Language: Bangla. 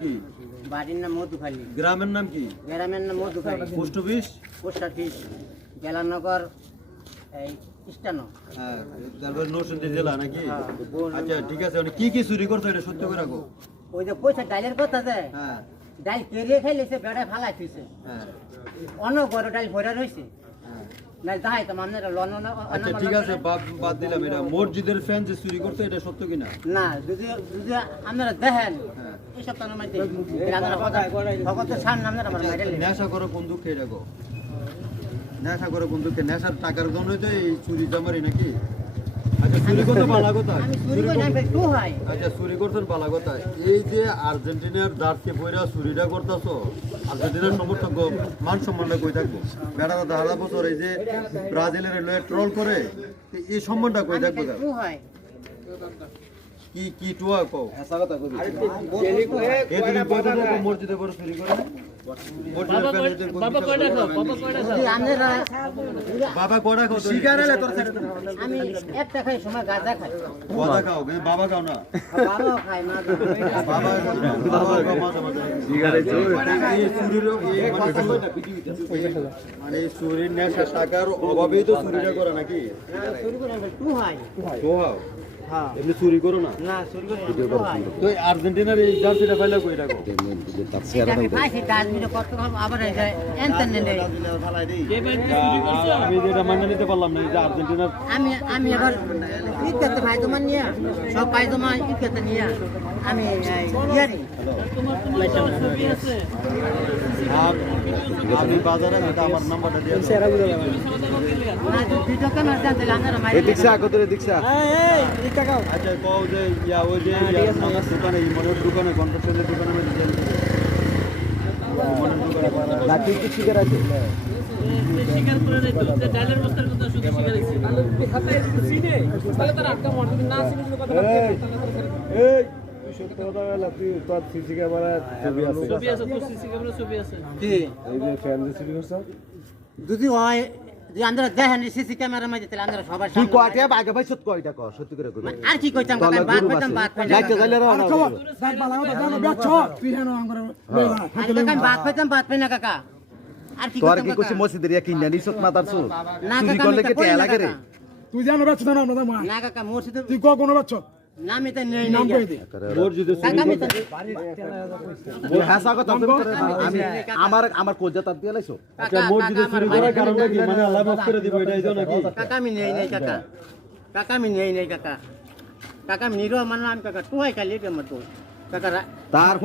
কি বাড়ির নাম মধুখালী। গ্রামের নাম কি? গ্রামের নাম Madhukhali. Post office? Post office Gelanagar এই স্টানো। হ্যাঁ, তারপর নরসিংদী জেলা নাকি? আচ্ছা ঠিক আছে, মানে কি কি চুরি করছো এটা সত্য করে রাখো। ওই যে পয়সা ডাইলের কথা যে হ্যাঁ ডাইল কেড়ে খাইলেছে বেড়ায় ফালাই থইছে। হ্যাঁ অন্য বড় ডাইল ভরা রয়েছে হ্যাঁ। না যাই তো মানে লন আচ্ছা ঠিক আছে, বাদ দিলাম এটা। মসজিদের ফ্যান যে চুরি করতো এটা সত্য কিনা? না যদি যদি আপনারা দেখেন হ্যাঁ। এই সপ্তাহের মধ্যে আপনারা ভগত সার নাম আপনারা মাইরেন। নেশা করো কোন দুঃখে রাখো? নেশা করো কোন দুঃখে? নেশার টাকার জন্যই তো এই চুরি জামারি নাকি? আচ্ছা চুরি করতে পালা কোথায়? আমি চুরি করি না, আমি একটু হয়। আচ্ছা চুরি করতেন পালা কোথায়? এই যে আর্জেন্টিনার জার্সি পয়রা চুরিটা করতেছো, আর্জেন্টিনার সমর্থক মান সম্মানটা কই থাকবো? বেড়াটা 10,000 বছর এই যে ব্রাজিলের লয়ে ট্রল করে, এই সম্মানটা কই থাকবো? একটু হয়। কি কি টুয়া কও? এই তুমি কইতে তো মসজিদে পড়ে চুরি করে? বাবা কয়টা খাও? যদি আপনারা বাবা কয়টা খাও? শিকার এলে তোর ছেড়ে দাও। আমি একটা খাই সময় গাঁজা খাই। কয়টা খাও? কিন্তু বাবা খাও না। বাবাও খায় না। বাবা বাবা মাঝে মাঝে শিকারে এই চুরির মানে এই চুরির নেশা টাকার অভাবেই তো চুরিটা করে নাকি? চুরি করে একটু হয়। তো হাও হ্যাঁ এমনি চুরি করো না? না চুরি করে একটু হয়। তো এই আর্জেন্টিনার এই জার্সিটা পাইলা কই রাখো? এটা আমি পাইছি ডাস্টবিনে কত আবার এই যে এনতেন নেলে আমি যেটা মাইনা নিতে পারলাম না, এই যে আর্জেন্টিনার আমি আবার ঈদ করতে ভাই তোমার নিয়ে সব ভাই তোমার ঈদ করতে নিয়ে আমি ইয়ারি আর আমি বাজারে আমি তো আমার নাম্বারটা দিয়ে না ভিডিও ক্যামেরা জানতে আপনারা মাইরে আচ্ছা কও যে ইয়া ওই যে দোকানে মনের দোকানে কনফেকশনের দোকানে আমি দিয়ে মনের দোকানে লাঠি কি শিকার আছে? স্বীকার করে নাই তো যে ডালের বস্তার কথা শুধু স্বীকার হইছে আলো যদি খাতায় চিনে তাহলে তার আটকা মর যদি না চিনে কথা বলতে এই তুই সত্য কথা বল, তুই তোর সিসি ক্যামেরা ছবি আছে? ছবি আছে তো সিসি ক্যামেরা ছবি আছে কি এই যে ফ্যান যে চুরি করছ যদি হয় যে আপনারা দেখেন সিসি ক্যামেরার মধ্যে তাহলে আপনারা সবার তুই সামনে কয়টা বাগে ভাই সত্য কয়টা কর সত্যি করে কই আর কি কইতাম কাকা বাদ পেতাম বাদ পেতাম লাইট জ্বালালে রাও না আমি বাদ পেতাম বাদ পাই না কাকা আর কি তোর কইতাম কি কইছি মসজিদের ইয়া কিনা নিছত মাতারছু না চুরি কাকা করলে আমি কি করি টেয়া না লাগে রে কাকা। তুই জানো বাচ্চা না আমরা মা না কাকা মসজিদে তুই কোনো বাচ্চা না আমি তো নেই নাম নেই কই দে মসজিদে কাকা আমি তো তুই হাসা কথা তুমি করে আমি আমার কোজা তার দিয়ে লাইছো আচ্ছা মসজিদে চুরি করার কারণটা কি? মানে আল্লাহ মাফ করে দিব এটাই তো নাকি? কাকা আমি নেই নেই কাকা কাকা আমি নেই নেই কাকা কাকা আমি নিরো মানলাম কাকা টুয়াই খালি এটা মত কাকা তার